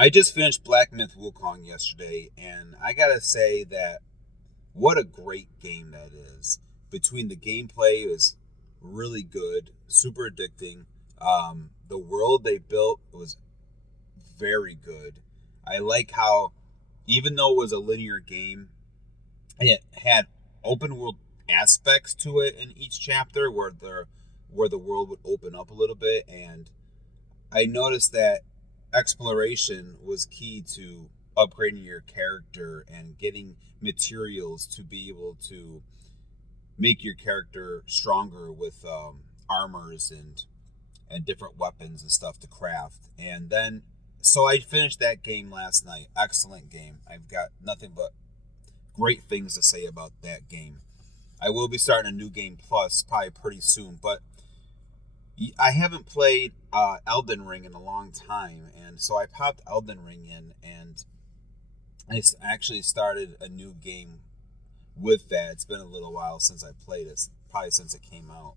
I just finished Black Myth Wukong yesterday, and I gotta say that what a great game that is. Between the gameplay is really good, super addicting. The world they built was very good. I like how, even though it was a linear game, it had open world aspects to it in each chapter where the world would open up a little bit, and I noticed that exploration was key to upgrading your character and getting materials to be able to make your character stronger with armors and different weapons and stuff to craft. And then, so I finished that game last night. Excellent game. I've got nothing but great things to say about that game. I will be starting a new game plus probably pretty soon, but I haven't played Elden Ring in a long time, and so I popped Elden Ring in, and actually started a new game with that. It's been a little while since I played it, probably since it came out.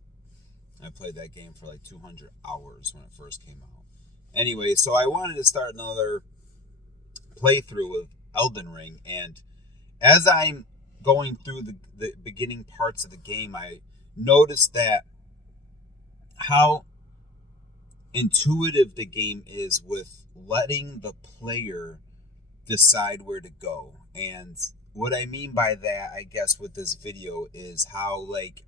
I played that game for like 200 hours when it first came out. Anyway, so I wanted to start another playthrough of Elden Ring, and as I'm going through the beginning parts of the game, I noticed that how intuitive the game is with letting the player decide where to go. And what I mean by that, I guess, with this video is how, like,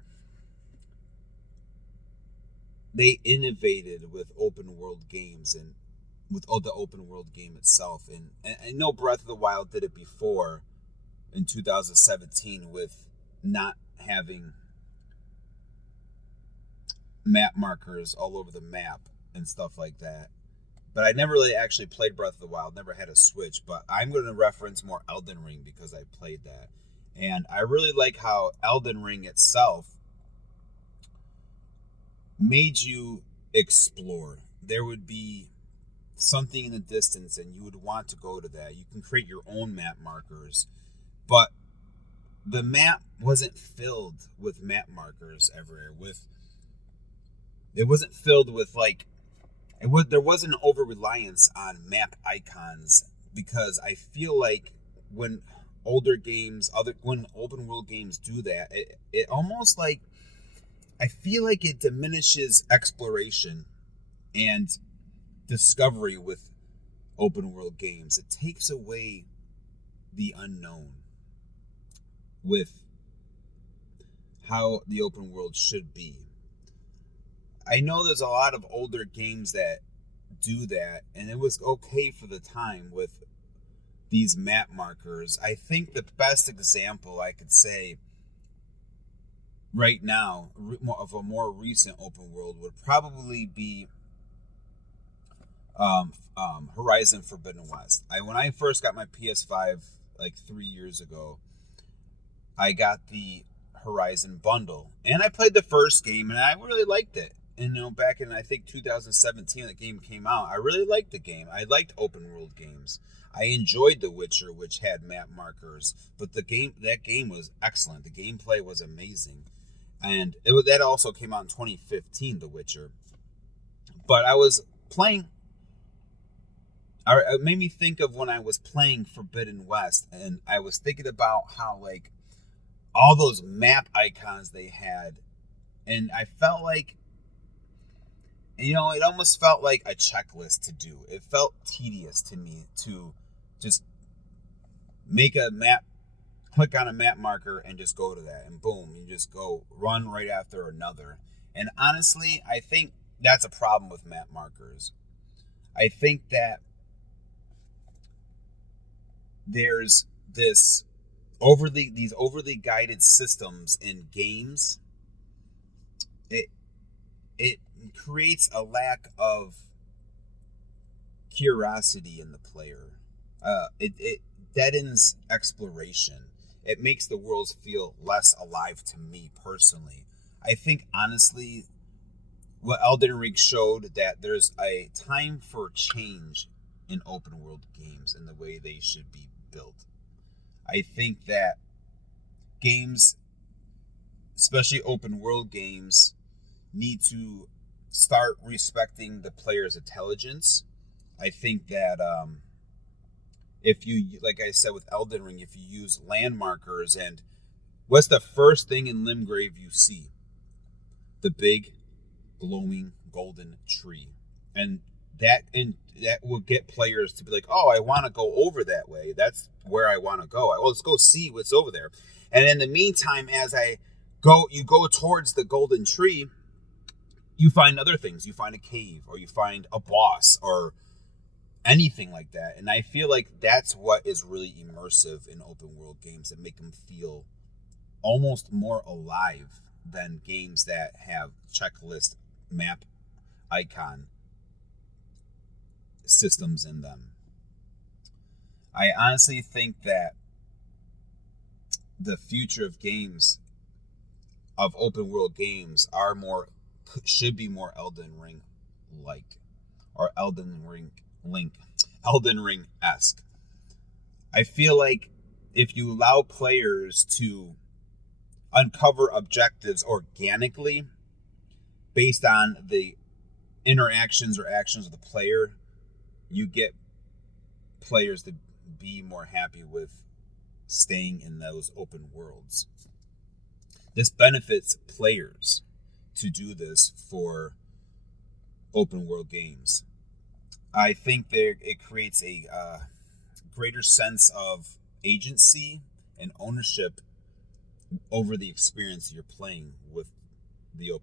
they innovated with open world games and with the open world game itself. And I know Breath of the Wild did it before in 2017 with not having map markers all over the map and stuff like that. But I never really actually played Breath of the Wild, never had a Switch, but I'm going to reference more Elden Ring because I played that. And I really like how Elden Ring itself made you explore. There would be something in the distance and you would want to go to that. You can create your own map markers, but the map wasn't filled with map markers everywhere. It wasn't filled with like there wasn't an over reliance on map icons, because I feel like when when open world games do that, it almost like, I feel like it diminishes exploration and discovery with open world games. It takes away the unknown with how the open world should be. I know there's a lot of older games that do that, and it was okay for the time with these map markers. I think the best example I could say right now of a more recent open world would probably be Horizon Forbidden West. When I first got my PS5 like 3 years ago, I got the Horizon bundle, and I played the first game, and I really liked it. And back in, I think, 2017, the game came out. I really liked the game. I liked open world games. I enjoyed The Witcher, which had map markers, but that game was excellent. The gameplay was amazing, and that also came out in 2015, The Witcher. But I was playing. It made me think of when I was playing Forbidden West, and I was thinking about how, like, all those map icons they had, and I felt like, it almost felt like a checklist to do. It felt tedious to me to just make a map, click on a map marker, and just go to that, and boom, you just go run right after another. And honestly, I think that's a problem with map markers. I think that there's these overly guided systems in games. It creates a lack of curiosity in the player. It deadens exploration. It makes the worlds feel less alive to me personally. I think, honestly, what Elden Ring showed, that there's a time for change in open world games and the way they should be built. I think that games, especially open world games, need to start respecting the player's intelligence. I think that if you, like I said with Elden Ring, if you use land markers, and what's the first thing in Limgrave you see? The big glowing golden tree. And that will get players to be like, oh, I want to go over that way. That's where I want to go. Well, let's go see what's over there. And in the meantime, as you go towards the golden tree, you find other things. You find a cave, or you find a boss, or anything like that. And I feel like that's what is really immersive in open world games, that make them feel almost more alive than games that have checklist map icon systems in them. I honestly think that the future of games, of open world games, should be more Elden Ring like, or Elden Ring-esque. I feel like if you allow players to uncover objectives organically based on the interactions or actions of the player, you get players to be more happy with staying in those open worlds. This benefits players to do this for open world games. I think it creates a greater sense of agency and ownership over the experience you're playing with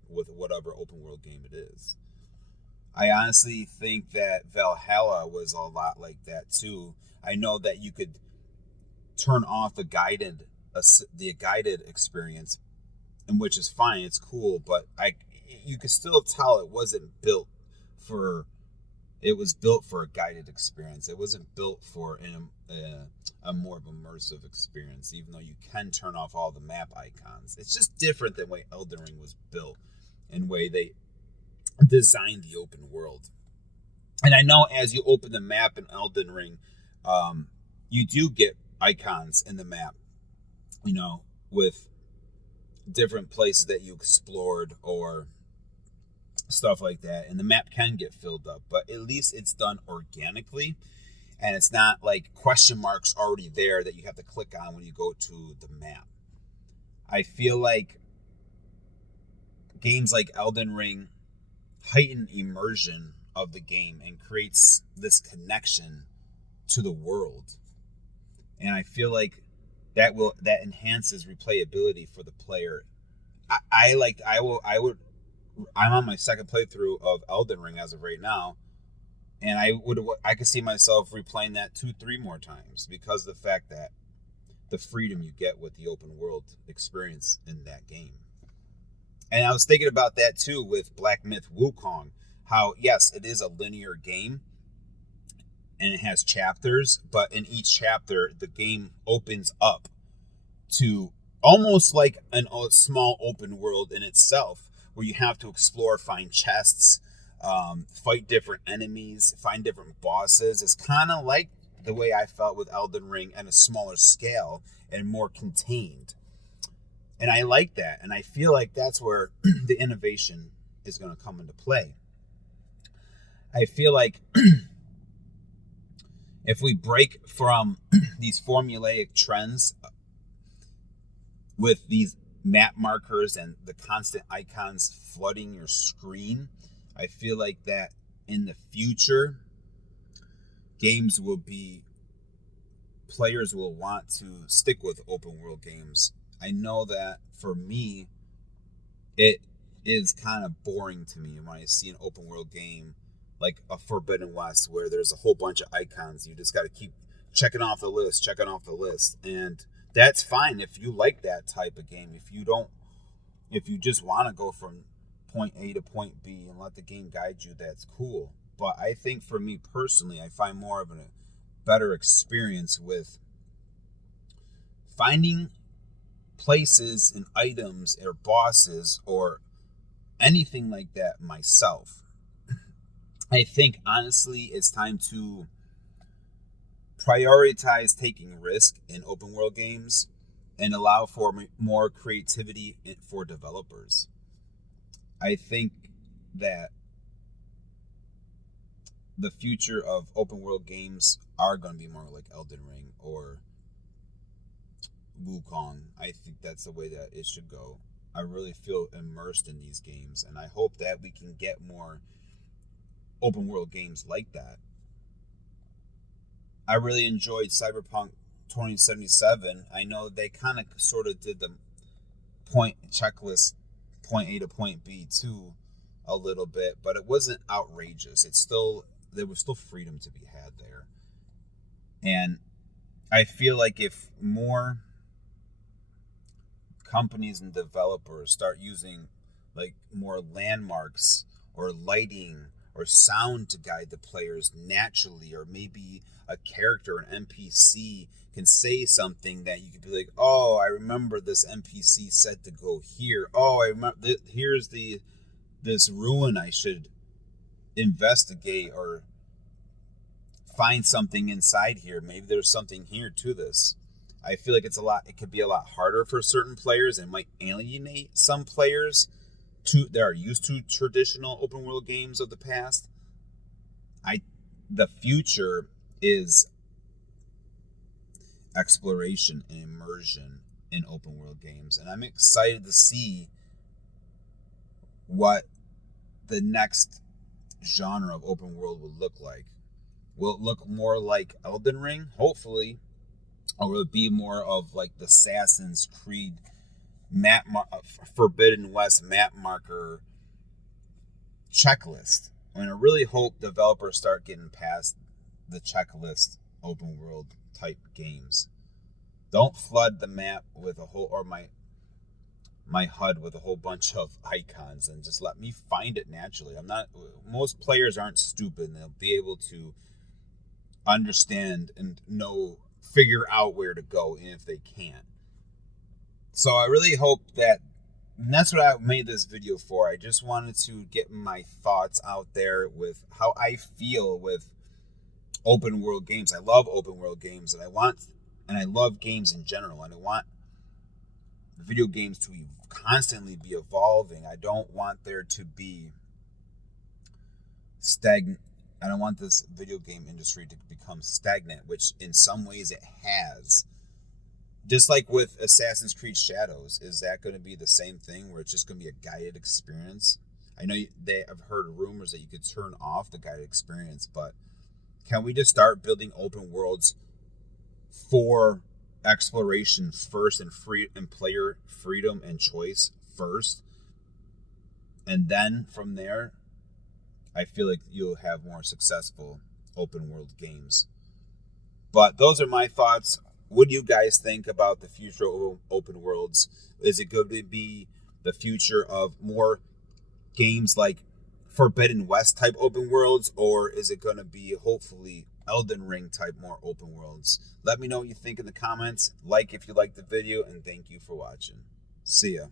whatever open world game it is. I honestly think that Valhalla was a lot like that too. I know that you could turn off the guided experience, and which is fine, it's cool, but you could still tell it was built for a guided experience. It wasn't built for a more of immersive experience, even though you can turn off all the map icons. It's just different than the way Elden Ring was built, and way they designed the open world. And I know as you open the map in Elden Ring, you do get icons in the map, with different places that you explored or stuff like that. And the map can get filled up, but at least it's done organically. And it's not like question marks already there that you have to click on when you go to the map. I feel like games like Elden Ring heighten immersion of the game and creates this connection to the world. And I feel like that enhances replayability for the player. I'm on my second playthrough of Elden Ring as of right now, and I could see myself replaying that 2-3 more times, because of the fact that the freedom you get with the open world experience in that game. And I was thinking about that too with Black Myth Wukong, how yes, it is a linear game and it has chapters, but in each chapter the game opens up to almost like a small open world in itself, where you have to explore, find chests, fight different enemies, find different bosses. It's kind of like the way I felt with Elden Ring, at a smaller scale and more contained. And I like that. And I feel like that's where the innovation is going to come into play. I feel like if we break from these formulaic trends with these map markers and the constant icons flooding your screen, I feel like that in the future, players will want to stick with open world games. I know that for me, it is kind of boring to me when I see an open world game like a Forbidden West, where there's a whole bunch of icons. You just got to keep checking off the list. And that's fine if you like that type of game. If you just want to go from point A to point B and let the game guide you, that's cool. But I think for me personally, I find more of a better experience with finding places and items or bosses or anything like that myself. I think honestly it's time to prioritize taking risk in open world games and allow for more creativity for developers. I think that the future of open world games are going to be more like Elden Ring or Wukong. I think that's the way that it should go. I really feel immersed in these games, and I hope that we can get more open world games like that. I really enjoyed Cyberpunk 2077. I know they kind of sort of did the point checklist, point A to point B too, a little bit, but it wasn't outrageous. There was still freedom to be had there. And I feel like if more companies and developers start using like more landmarks or lighting or sound to guide the players naturally, or maybe a character, an NPC can say something that you could be like, oh, I remember this NPC said to go here. Oh, I remember here's this ruin I should investigate or find something inside here. Maybe there's something here to this. I feel like it could be a lot harder for certain players and might alienate some players that are used to traditional open world games of the past. The future is exploration and immersion in open world games, and I'm excited to see what the next genre of open world will look like. Will it look more like Elden Ring? Hopefully. Or will it be more of like the Assassin's Creed Forbidden West map marker checklist? I mean, I really hope developers start getting past the checklist open world type games. Don't flood the map with a whole, or my HUD with a whole bunch of icons, and just let me find it naturally. Most players aren't stupid, and they'll be able to understand and figure out where to go, and if they can't. So I really hope and that's what I made this video for. I just wanted to get my thoughts out there with how I feel with open world games. I love open world games, and I love games in general, and I want video games to constantly be evolving. I don't want there to be stagnant. I don't want this video game industry to become stagnant, which in some ways it has. Just like with Assassin's Creed Shadows, is that going to be the same thing where it's just going to be a guided experience? I know I've heard rumors that you could turn off the guided experience, but can we just start building open worlds for exploration first, and player freedom and choice first, and then from there I feel like you'll have more successful open world games. But those are my thoughts. What do you guys think about the future of open worlds? Is it going to be the future of more games like Forbidden West type open worlds, or is it going to be hopefully Elden Ring type more open worlds? Let me know what you think in the comments. Like if you liked the video, and thank you for watching. See ya.